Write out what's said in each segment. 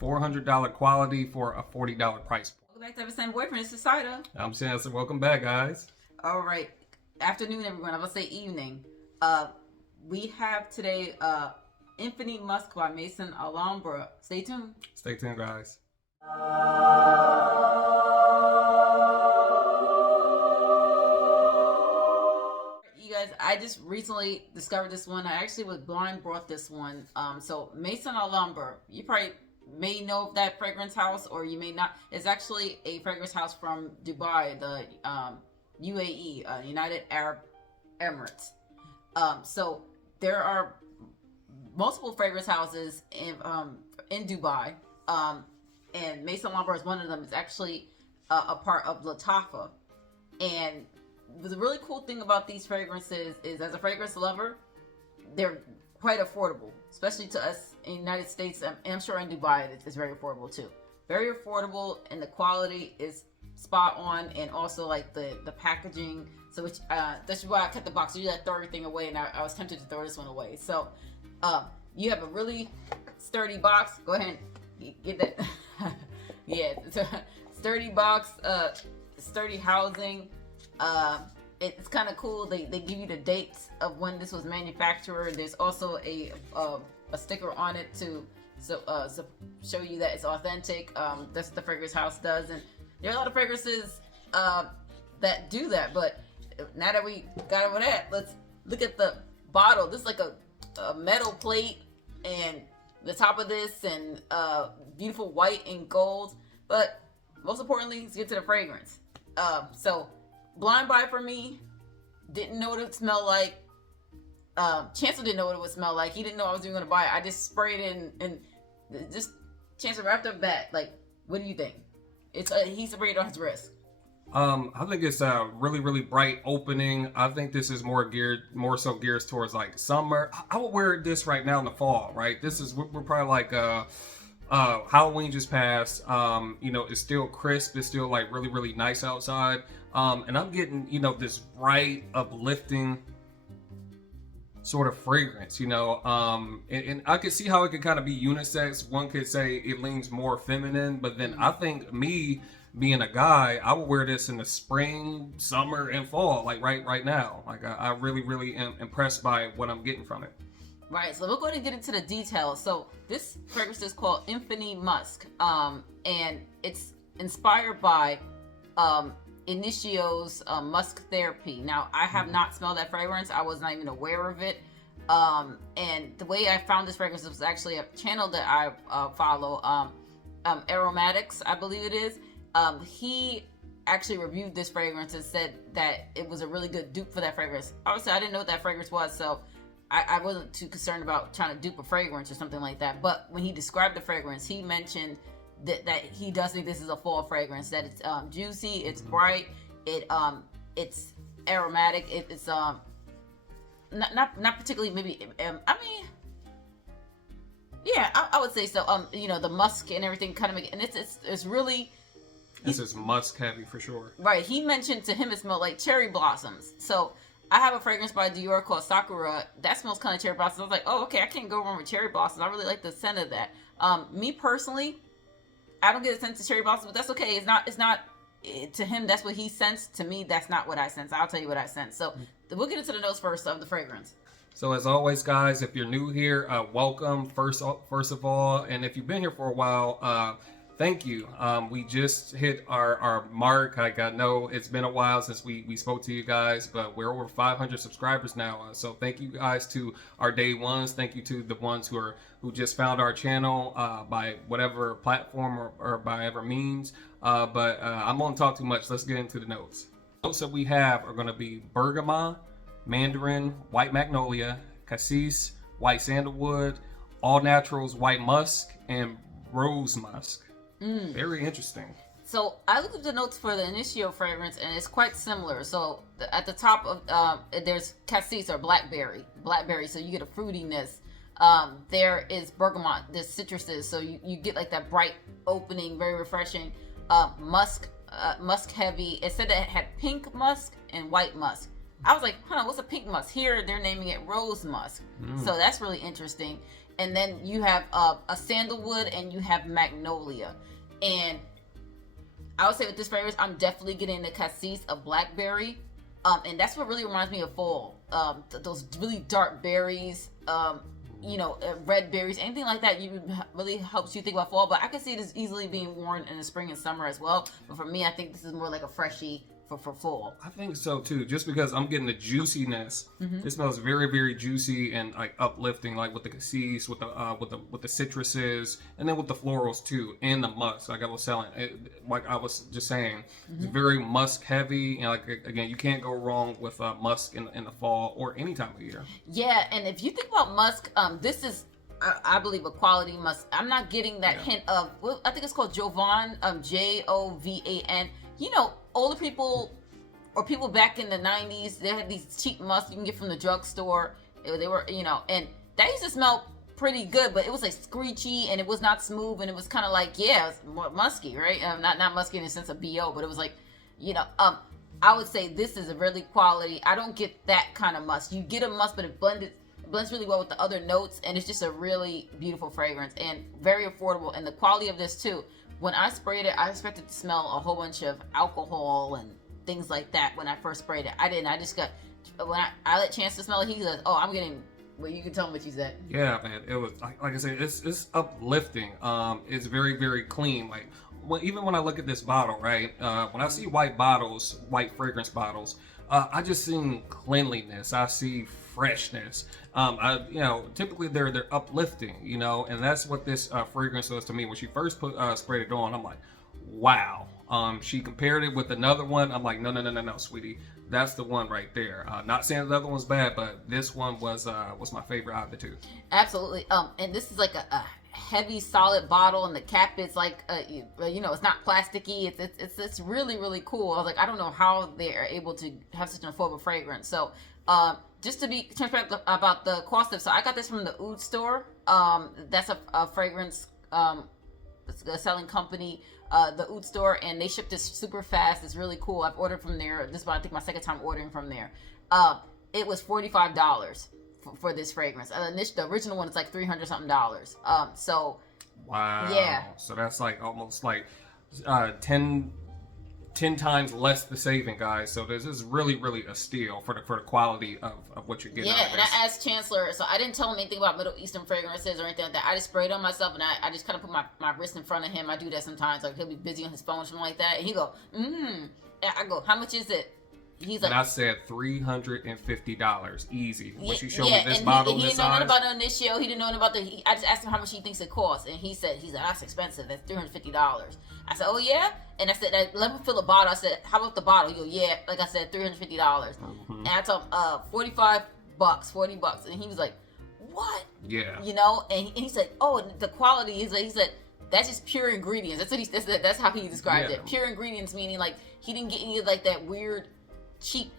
$400 quality for a $40 price point. Welcome back to Ever Boyfriend. This is Saida. I'm Chance. Welcome back, guys. All right. Afternoon, everyone. I will say evening. We have today Infini Musk by Maison Alhambra. Stay tuned. Stay tuned, guys. You guys, I just recently discovered this one. I actually was blind brought this one. So Maison Alhambra, you probably may know of that fragrance house, or you may not. It's actually a fragrance house from Dubai, the UAE, United Arab Emirates. So there are multiple fragrance houses in Dubai, and Maison Alhambra is one of them. It's actually a part of Latafa. And the really cool thing about these fragrances is, as a fragrance lover, they're quite affordable, especially to us in the United States. And I'm sure in Dubai it's very affordable too. Very affordable, and the quality is spot on, and also like the packaging. So which that's why I cut the box. Usually I throw everything away, and I was tempted to throw this one away. So you have a really sturdy box. Go ahead and get that. Yeah, it's a sturdy box, sturdy housing. It's kind of cool. They give you the dates of when this was manufactured. There's also a sticker on it to show you that it's authentic. That's what the fragrance house does, and there are a lot of fragrances that do that. But now that we got over that, let's look at the bottle. This is like a metal plate, and the top of this, and beautiful white and gold. But most importantly, let's get to the fragrance. So blind buy for me. Didn't know what it smelled like. Chancellor didn't know what it would smell like. He didn't know I was even going to buy it. I just sprayed it, and just Chancellor wrapped up that. Like, what do you think? It's he sprayed it on his wrist. I think it's a really, really bright opening. I think this is more so geared towards like summer. I would wear this right now in the fall, right? This is, we're probably like Halloween just passed. It's still crisp. It's still like really, really nice outside. And I'm getting, this bright, uplifting sort of fragrance, and I could see how it could kind of be unisex. One could say it leans more feminine, but then I think me being a guy, I would wear this in the spring, summer, and fall, like right now. Like I really, really am impressed by what I'm getting from it. Right, so we'll go ahead and get into the details. So this fragrance is called Infini Musk, and it's inspired by Initio's Musk Therapy. Now, I have not smelled that fragrance. I was not even aware of it. And the way I found this fragrance was actually a channel that I follow, Aromatics, I believe it is. He actually reviewed this fragrance and said that it was a really good dupe for that fragrance. Obviously, I didn't know what that fragrance was, so I wasn't too concerned about trying to dupe a fragrance or something like that. But when he described the fragrance, he mentioned that he does think this is a fall fragrance, that it's juicy, it's bright, it's aromatic, it's not particularly, maybe I would say so. The musk and everything kind of make, and it's really, this is musk heavy for sure. Right. He mentioned to him it smelled like cherry blossoms. So I have a fragrance by Dior called Sakura that smells kind of cherry blossoms. I was like, oh, okay, I can't go wrong with cherry blossoms. I really like the scent of that. Me personally, I don't get a sense of cherry blossoms, but that's okay. It's not to him, that's what he sensed. To me, that's not what I sense. I'll tell you what I sense. So we'll get into the notes first of the fragrance. So as always, guys, if you're new here, welcome first of all. And if you've been here for a while, thank you. We just hit our mark. I know it's been a while since we spoke to you guys, but we're over 500 subscribers now. So thank you guys to our day ones. Thank you to the ones who just found our channel by whatever platform or by ever means. But I'm gonna talk too much. Let's get into the notes. Notes that we have are gonna be bergamot, mandarin, white magnolia, cassis, white sandalwood, all naturals, white musk, and rose musk. Very interesting. So I looked at the notes for the Initio fragrance, and it's quite similar. So at the top of there's cassis or blackberry. So you get a fruitiness. There is bergamot, there's citruses, so you get like that bright opening, very refreshing. Musk heavy. It said that it had pink musk and white musk. I was like, what's a pink musk? Here they're naming it rose musk. So that's really interesting. and then you have a sandalwood, and you have magnolia. And I would say with this fragrance, I'm definitely getting the cassis of blackberry, and that's what really reminds me of fall. Those really dark berries, red berries, anything like that. Really helps you think about fall. But I can see this easily being worn in the spring and summer as well. But for me, I think this is more like a Freshie for fall. I think so too, just because I'm getting the juiciness. It smells very, very juicy and like uplifting, like with the cassis, with the citruses, and then with the florals too, and the musk. Like I was like I was just saying, it's very musk heavy, and like again, you can't go wrong with musk in the fall or any time of year. Yeah, and if you think about musk, this is I believe a quality musk. I'm not getting that hint of, well, I think it's called Jovan, Jovan. Older people or people back in the 90s, they had these cheap musks you can get from the drugstore. They were, and that used to smell pretty good, but it was like screechy, and it was not smooth, and it was kind of like, yeah, it's more musky, right? Not musky in the sense of BO, but it was like, I would say this is a really quality. I don't get that kind of musk. You get a musk, but it blends really well with the other notes, and it's just a really beautiful fragrance and very affordable. And the quality of this too, when I sprayed it, I expected to smell a whole bunch of alcohol and things like that when I first sprayed it. I didn't. I just got, when I let Chance to smell it, he said, oh, I'm getting, well, you can tell him what you said. Yeah, man, it was, like I said, it's uplifting. It's very, very clean. Like, even when I look at this bottle, right, when I see white fragrance bottles, I just see cleanliness. I see freshness. Typically they're uplifting, and that's what this fragrance was to me. When she first sprayed it on, I'm like, wow. She compared it with another one. I'm like, no, sweetie, that's the one right there. Not saying the other one's bad, but this one was my favorite out of the two. Absolutely. And this is like a heavy, solid bottle, and the cap is like, it's not plasticky. It's really, really cool. I was like, I don't know how they are able to have such an affordable fragrance. So, just to be transparent about the cost of, so I got this from the Oud store. That's a fragrance selling company, the Oud store, and they shipped this super fast. It's really cool. I've ordered from there. This is I think my second time ordering from there. It was $45 for this fragrance. The original one is like $300 something. So wow. Yeah. So that's like almost like 10 times less the saving, guys. So this is really, really a steal for the quality of what you're getting. Yeah, out of and this. I asked Chancellor, so I didn't tell him anything about Middle Eastern fragrances or anything like that. I just sprayed on myself, and I just kind of put my wrist in front of him. I do that sometimes, like he'll be busy on his phone or something like that, and he go, And I go, how much is it? He's like, and I said $350 easy. When she showed me this and bottle, he this didn't know size. nothing about the initio. He didn't know nothing about I just asked him how much he thinks it costs, and he said that's expensive. That's $350. I said, oh yeah, and I said, let me fill a bottle. I said, how about the bottle? He go, yeah, like I said, $350. And I told him $45, $40, and he was like, what? Yeah. And he said, oh, and the quality. He said that's just pure ingredients. That's what that's how he described it. Pure ingredients, meaning like he didn't get any of like that weird cheap.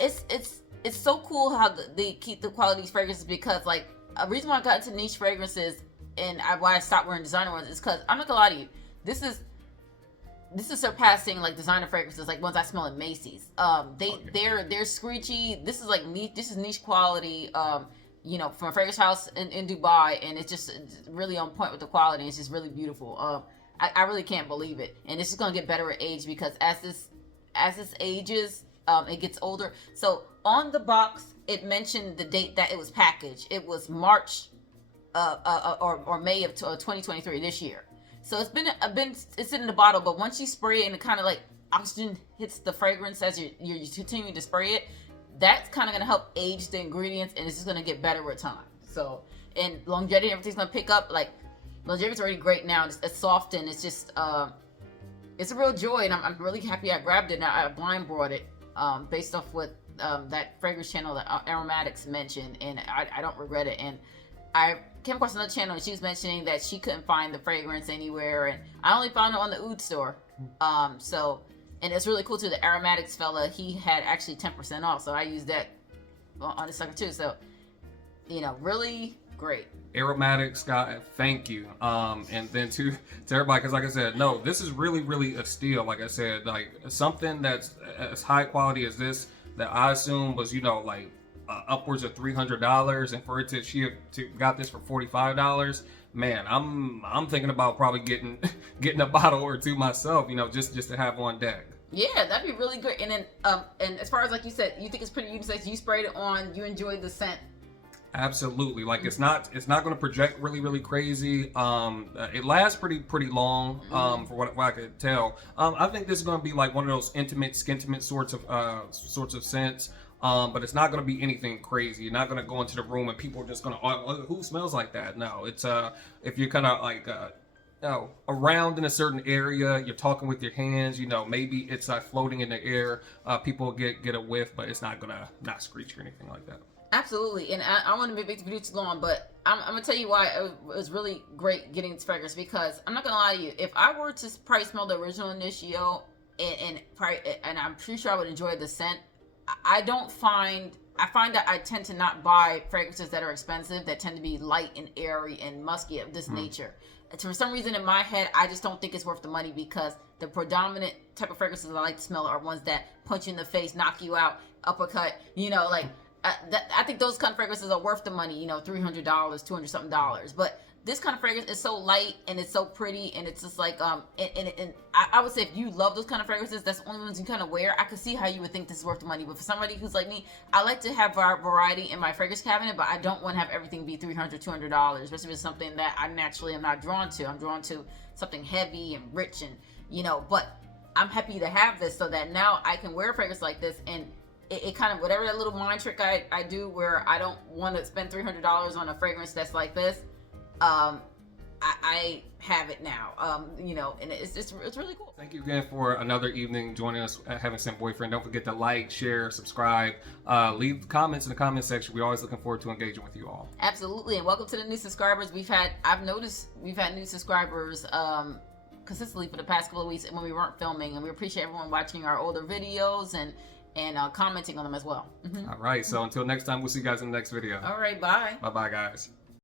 It's so cool how they keep the quality of these fragrances, because like a reason why I got into niche fragrances and why I stopped wearing designer ones is because I'm not gonna lie to you, this is surpassing like designer fragrances, like ones I smell in Macy's. They're screechy. This is like niche quality. From a fragrance house in Dubai, and it's really on point with the quality. It's just really beautiful. I really can't believe it, and it's just gonna get better with age, because as this ages, it gets older. So on the box, it mentioned the date that it was packaged. It was March or May of 2023 this year. So it's in the bottle, but once you spray it and it kind of like oxygen hits the fragrance as you're continuing to spray it, that's kind of going to help age the ingredients, and it's just going to get better with time. So, and longevity, everything's going to pick up. Like, longevity's already great now. It's soft, and it's just, it's a real joy, and I'm really happy I grabbed it. And I blind brought it based off what that fragrance channel that Aromatics mentioned, and I don't regret it. And I came across another channel, and she was mentioning that she couldn't find the fragrance anywhere, and I only found it on the Oud store. And it's really cool too. The Aromatics fella, he had actually 10% off, so I used that on the sucker too. So, really great. Aromatics, guy, thank you. And then to everybody, because like I said, no, this is really, really a steal. Like I said, like something that's as high quality as this, that I assume was, like upwards of $300, and for it to got this for $45. Man, I'm thinking about probably getting getting a bottle or two myself, you know, just to have on deck. Yeah, that'd be really good. And then and as far as like you said, you think it's pretty unisex. You sprayed it on. You enjoyed the scent. Absolutely. Like it's not going to project really crazy. It lasts pretty long. For what I could tell. I think this is going to be like one of those intimate sorts of scents. But it's not going to be anything crazy. You're not going to go into the room and people are just going to, oh, who smells like that? No, it's if you're kind of like around in a certain area, you're talking with your hands, you know, maybe it's floating in the air, people get a whiff, but it's not gonna not screech or anything like that. Absolutely. And I want to make the video too long, but I'm gonna tell you why it was really great getting this fragrance, because I'm not gonna lie to you, if I were to probably smell the original Initio and I'm pretty sure I would enjoy the scent, I find that I tend to not buy fragrances that are expensive, that tend to be light and airy and musky of this nature. And for some reason in my head, I just don't think it's worth the money, because the predominant type of fragrances I like to smell are ones that punch you in the face, knock you out, uppercut, you know, like I think those kind of fragrances are worth the money, you know, $300, $200 something. But this kind of fragrance is so light and it's so pretty, and it's just like and I would say if you love those kind of fragrances, that's the only ones you kind of wear. I could see how you would think this is worth the money. But for somebody who's like me, I like to have variety in my fragrance cabinet, but I don't want to have everything be $300, $200, especially if it's something that I naturally am not drawn to. I'm drawn to something heavy and rich, and you know. But I'm happy to have this so that now I can wear a fragrance like this, and it kind of, whatever that little mind trick I do where I don't want to spend $300 on a fragrance that's like this. I have it now, you know, and it's really cool. Thank you again for another evening joining us at Heaven Sent Boyfriend. Don't forget to like, share, subscribe, leave comments in the comment section. We're always looking forward to engaging with you all. Absolutely, and welcome to the new subscribers. I've noticed we've had new subscribers consistently for the past couple of weeks when we weren't filming, and we appreciate everyone watching our older videos and commenting on them as well. All right, so until next time, we'll see you guys in the next video. All right, bye. Bye guys.